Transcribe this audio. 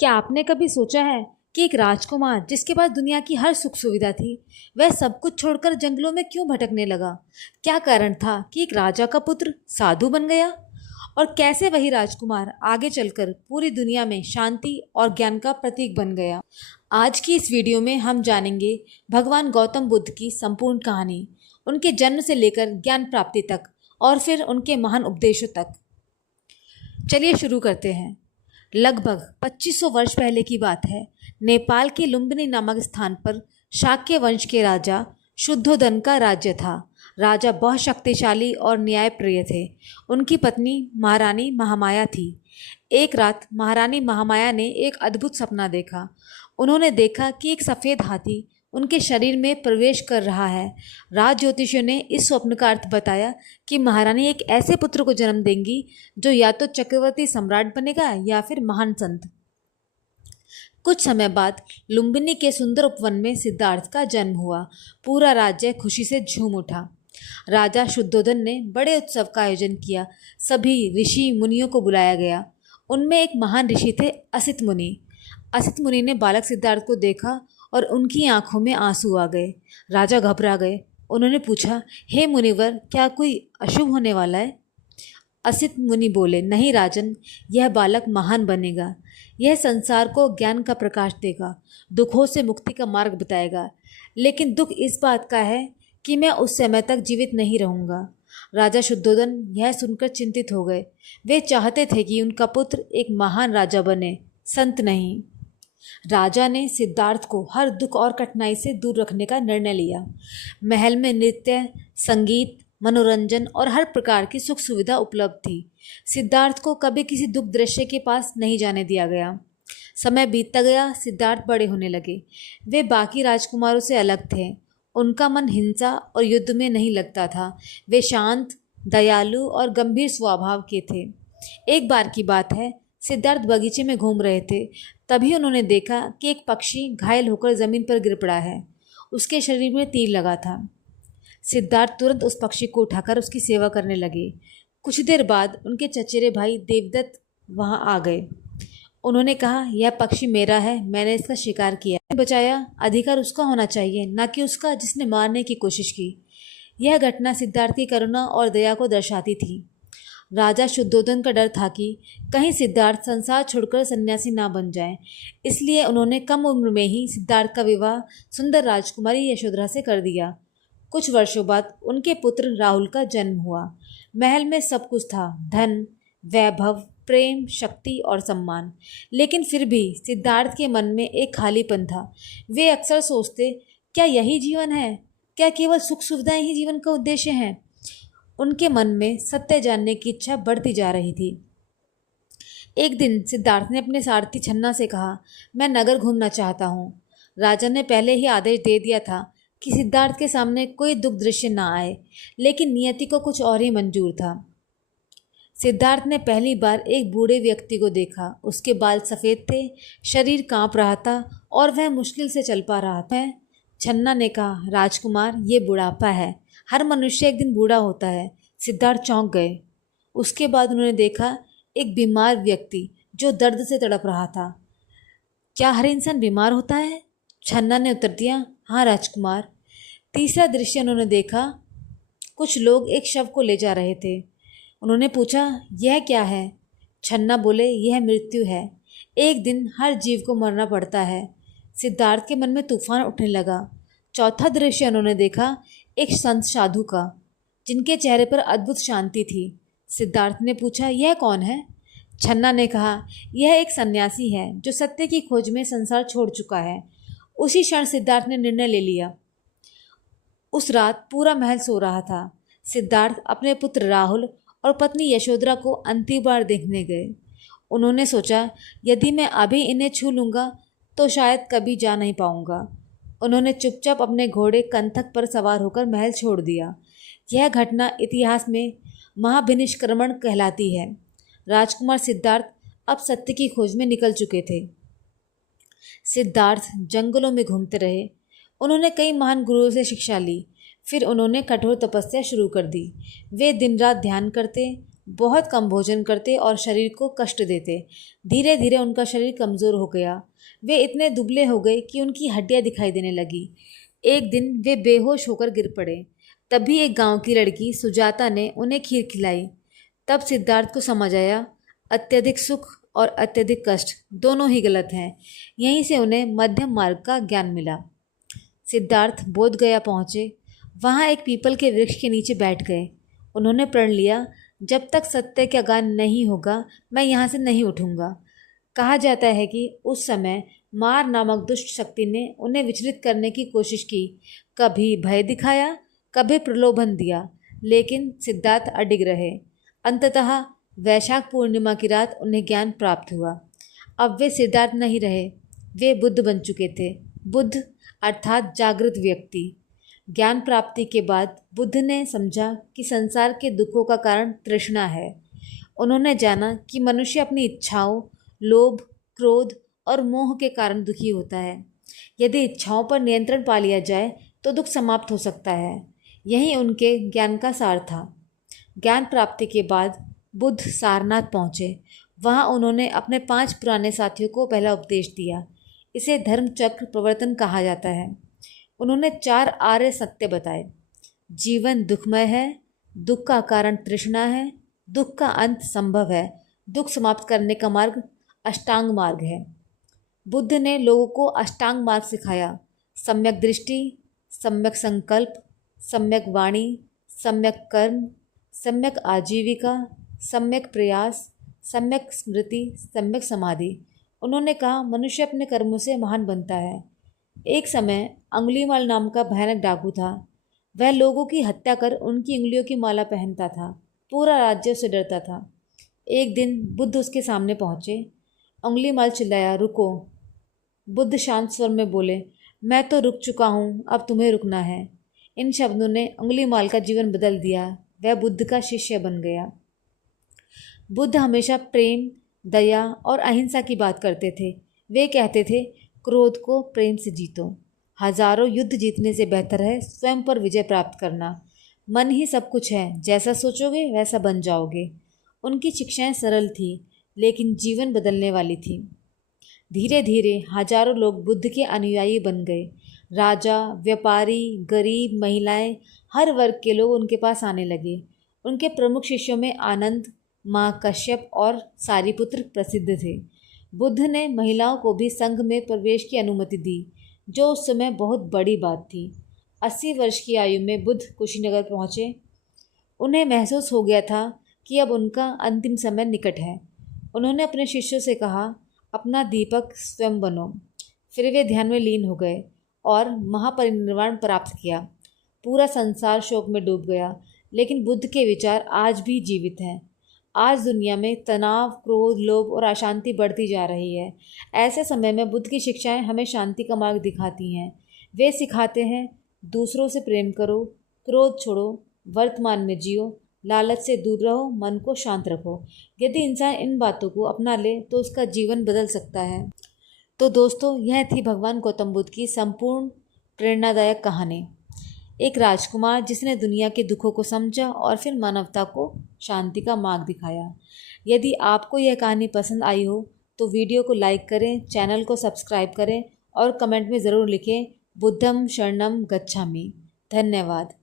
क्या आपने कभी सोचा है कि एक राजकुमार जिसके पास दुनिया की हर सुख सुविधा थी, वह सब कुछ छोड़कर जंगलों में क्यों भटकने लगा? क्या कारण था कि एक राजा का पुत्र साधु बन गया? और कैसे वही राजकुमार आगे चलकर पूरी दुनिया में शांति और ज्ञान का प्रतीक बन गया? आज की इस वीडियो में हम जानेंगे भगवान गौतम बुद्ध की संपूर्ण कहानी, उनके जन्म से लेकर ज्ञान प्राप्ति तक और फिर उनके महान उपदेशों तक। चलिए शुरू करते हैं। लगभग 2500 वर्ष पहले की बात है। नेपाल के लुम्बिनी नामक स्थान पर शाक्य वंश के राजा शुद्धोधन का राज्य था। राजा बहुत शक्तिशाली और न्यायप्रिय थे। उनकी पत्नी महारानी महामाया थी। एक रात महारानी महामाया ने एक अद्भुत सपना देखा। उन्होंने देखा कि एक सफ़ेद हाथी उनके शरीर में प्रवेश कर रहा है। राज ज्योतिषियों ने इस स्वप्न का अर्थ बताया कि महारानी एक ऐसे पुत्र को जन्म देंगी जो या तो चक्रवर्ती सम्राट बनेगा या फिर महान संत। कुछ समय बाद लुम्बिनी के सुंदर उपवन में सिद्धार्थ का जन्म हुआ। पूरा राज्य खुशी से झूम उठा। राजा शुद्धोधन ने बड़े उत्सव का आयोजन किया। सभी ऋषि मुनियों को बुलाया गया। उनमें एक महान ऋषि थे, असित मुनि। असित मुनि ने बालक सिद्धार्थ को देखा और उनकी आंखों में आंसू आ गए। राजा घबरा गए। उन्होंने पूछा, हे मुनिवर, क्या कोई अशुभ होने वाला है? असित मुनि बोले, नहीं राजन, यह बालक महान बनेगा। यह संसार को ज्ञान का प्रकाश देगा, दुखों से मुक्ति का मार्ग बताएगा। लेकिन दुख इस बात का है कि मैं उस समय तक जीवित नहीं रहूँगा। राजा शुद्धोधन यह सुनकर चिंतित हो गए। वे चाहते थे कि उनका पुत्र एक महान राजा बने, संत नहीं। राजा ने सिद्धार्थ को हर दुख और कठिनाई से दूर रखने का निर्णय लिया। महल में नृत्य, संगीत, मनोरंजन और हर प्रकार की सुख सुविधा उपलब्ध थी। सिद्धार्थ को कभी किसी दुख दृश्य के पास नहीं जाने दिया गया। समय बीतता गया। सिद्धार्थ बड़े होने लगे। वे बाकी राजकुमारों से अलग थे। उनका मन हिंसा और युद्ध में नहीं लगता था। वे शांत, दयालु और गंभीर स्वभाव के थे। एक बार की बात है, सिद्धार्थ बगीचे में घूम रहे थे। तभी उन्होंने देखा कि एक पक्षी घायल होकर जमीन पर गिर पड़ा है। उसके शरीर में तीर लगा था। सिद्धार्थ तुरंत उस पक्षी को उठाकर उसकी सेवा करने लगे। कुछ देर बाद उनके चचेरे भाई देवदत्त वहां आ गए। उन्होंने कहा, यह पक्षी मेरा है, मैंने इसका शिकार किया, बचाया। अधिकार उसका होना चाहिए, न कि उसका जिसने मारने की कोशिश की। यह घटना सिद्धार्थ की करुणा और दया को दर्शाती थी। राजा शुद्धोधन का डर था कि कहीं सिद्धार्थ संसार छोड़कर सन्यासी ना बन जाए। इसलिए उन्होंने कम उम्र में ही सिद्धार्थ का विवाह सुंदर राजकुमारी यशोधरा से कर दिया। कुछ वर्षों बाद उनके पुत्र राहुल का जन्म हुआ। महल में सब कुछ था, धन, वैभव, प्रेम, शक्ति और सम्मान। लेकिन फिर भी सिद्धार्थ के मन में एक खालीपन था। वे अक्सर सोचते, क्या यही जीवन है? क्या केवल सुख सुविधाएं ही जीवन का उद्देश्य हैं? उनके मन में सत्य जानने की इच्छा बढ़ती जा रही थी। एक दिन सिद्धार्थ ने अपने सारथी छन्ना से कहा, मैं नगर घूमना चाहता हूँ। राजा ने पहले ही आदेश दे दिया था कि सिद्धार्थ के सामने कोई दुख दृश्य ना आए, लेकिन नियति को कुछ और ही मंजूर था। सिद्धार्थ ने पहली बार एक बूढ़े व्यक्ति को देखा। उसके बाल सफ़ेद थे, शरीर कांप रहा था और वह मुश्किल से चल पा रहा था। छन्ना ने कहा, राजकुमार, ये बुढ़ापा है। हर मनुष्य एक दिन बूढ़ा होता है। सिद्धार्थ चौंक गए। उसके बाद उन्होंने देखा एक बीमार व्यक्ति जो दर्द से तड़प रहा था। क्या हर इंसान बीमार होता है? छन्ना ने उत्तर दिया, हाँ राजकुमार। तीसरा दृश्य उन्होंने देखा, कुछ लोग एक शव को ले जा रहे थे। उन्होंने पूछा, यह क्या है? छन्ना बोले, यह मृत्यु है। एक दिन हर जीव को मरना पड़ता है। सिद्धार्थ के मन में तूफान उठने लगा। चौथा दृश्य उन्होंने देखा, एक संत साधु का, जिनके चेहरे पर अद्भुत शांति थी। सिद्धार्थ ने पूछा, यह कौन है? छन्ना ने कहा, यह एक सन्यासी है जो सत्य की खोज में संसार छोड़ चुका है। उसी क्षण सिद्धार्थ ने निर्णय ले लिया। उस रात पूरा महल सो रहा था। सिद्धार्थ अपने पुत्र राहुल और पत्नी यशोधरा को अंतिम बार देखने गए। उन्होंने सोचा, यदि मैं अभी इन्हें छू लूँगा तो शायद कभी जा नहीं पाऊँगा। उन्होंने चुपचाप अपने घोड़े कंथक पर सवार होकर महल छोड़ दिया। यह घटना इतिहास में महाभिनिष्क्रमण कहलाती है। राजकुमार सिद्धार्थ अब सत्य की खोज में निकल चुके थे। सिद्धार्थ जंगलों में घूमते रहे। उन्होंने कई महान गुरुओं से शिक्षा ली। फिर उन्होंने कठोर तपस्या शुरू कर दी। वे दिन रात ध्यान करते, बहुत कम भोजन करते और शरीर को कष्ट देते। धीरे धीरे उनका शरीर कमज़ोर हो गया। वे इतने दुबले हो गए कि उनकी हड्डियां दिखाई देने लगी। एक दिन वे बेहोश होकर गिर पड़े। तभी एक गांव की लड़की सुजाता ने उन्हें खीर खिलाई। तब सिद्धार्थ को समझ आया, अत्यधिक सुख और अत्यधिक कष्ट दोनों ही गलत हैं। यहीं से उन्हें मध्यम मार्ग का ज्ञान मिला। सिद्धार्थ बोध गया पहुँचे। वहाँ एक पीपल के वृक्ष के नीचे बैठ गए। उन्होंने प्रण लिया, जब तक सत्य का ज्ञान नहीं होगा मैं यहाँ से नहीं उठूँगा। कहा जाता है कि उस समय मार नामक दुष्ट शक्ति ने उन्हें विचलित करने की कोशिश की। कभी भय दिखाया, कभी प्रलोभन दिया, लेकिन सिद्धार्थ अडिग रहे। अंततः वैशाख पूर्णिमा की रात उन्हें ज्ञान प्राप्त हुआ। अब वे सिद्धार्थ नहीं रहे, वे बुद्ध बन चुके थे। बुद्ध अर्थात जागृत व्यक्ति। ज्ञान प्राप्ति के बाद बुद्ध ने समझा कि संसार के दुखों का कारण तृष्णा है। उन्होंने जाना कि मनुष्य अपनी इच्छाओं, लोभ, क्रोध और मोह के कारण दुखी होता है। यदि इच्छाओं पर नियंत्रण पा लिया जाए तो दुख समाप्त हो सकता है। यही उनके ज्ञान का सार था। ज्ञान प्राप्ति के बाद बुद्ध सारनाथ पहुँचे। वहाँ उन्होंने अपने 5 पुराने साथियों को पहला उपदेश दिया। इसे धर्म चक्र प्रवर्तन कहा जाता है। उन्होंने 4 आर्य सत्य बताए। जीवन दुखमय है, दुख का कारण तृष्णा है, दुख का अंत संभव है, दुख समाप्त करने का मार्ग अष्टांग मार्ग है। बुद्ध ने लोगों को अष्टांग मार्ग सिखाया। सम्यक दृष्टि, सम्यक संकल्प, सम्यक वाणी, सम्यक कर्म, सम्यक आजीविका, सम्यक प्रयास, सम्यक स्मृति, सम्यक समाधि। उन्होंने कहा, मनुष्य अपने कर्मों से महान बनता है। एक समय अंगुलीमाल नाम का भयानक डाकू था। वह लोगों की हत्या कर उनकी उंगलियों की माला पहनता था। पूरा राज्य उससे डरता था। एक दिन बुद्ध उसके सामने पहुँचे। अंगुलीमाल चिल्लाया, रुको। बुद्ध शांत स्वर में बोले, मैं तो रुक चुका हूँ, अब तुम्हें रुकना है। इन शब्दों ने अंगुलीमाल का जीवन बदल दिया। वह बुद्ध का शिष्य बन गया। बुद्ध हमेशा प्रेम, दया और अहिंसा की बात करते थे। वे कहते थे, क्रोध को प्रेम से जीतो। हजारों युद्ध जीतने से बेहतर है स्वयं पर विजय प्राप्त करना। मन ही सब कुछ है, जैसा सोचोगे वैसा बन जाओगे। उनकी शिक्षाएं सरल थी, लेकिन जीवन बदलने वाली थी। धीरे धीरे हजारों लोग बुद्ध के अनुयायी बन गए। राजा, व्यापारी, गरीब, महिलाएं, हर वर्ग के लोग उनके पास आने लगे। उनके प्रमुख शिष्यों में आनंद, माँ कश्यप और सारिपुत्र प्रसिद्ध थे। बुद्ध ने महिलाओं को भी संघ में प्रवेश की अनुमति दी, जो उस समय बहुत बड़ी बात थी। 80 वर्ष की आयु में बुद्ध कुशीनगर पहुँचे। उन्हें महसूस हो गया था कि अब उनका अंतिम समय निकट है। उन्होंने अपने शिष्यों से कहा, अपना दीपक स्वयं बनो। फिर वे ध्यान में लीन हो गए और महापरिनिर्वाण प्राप्त किया। पूरा संसार शोक में डूब गया, लेकिन बुद्ध के विचार आज भी जीवित हैं। आज दुनिया में तनाव, क्रोध, लोभ और अशांति बढ़ती जा रही है। ऐसे समय में बुद्ध की शिक्षाएं हमें शांति का मार्ग दिखाती हैं। वे सिखाते हैं, दूसरों से प्रेम करो, क्रोध छोड़ो, वर्तमान में जियो, लालच से दूर रहो, मन को शांत रखो। यदि इंसान इन बातों को अपना ले तो उसका जीवन बदल सकता है। तो दोस्तों, यह थी भगवान गौतम बुद्ध की संपूर्ण प्रेरणादायक कहानी। एक राजकुमार जिसने दुनिया के दुखों को समझा और फिर मानवता को शांति का मार्ग दिखाया। यदि आपको यह कहानी पसंद आई हो तो वीडियो को लाइक करें, चैनल को सब्सक्राइब करें और कमेंट में ज़रूर लिखें, बुद्धं शरणं गच्छामि। धन्यवाद।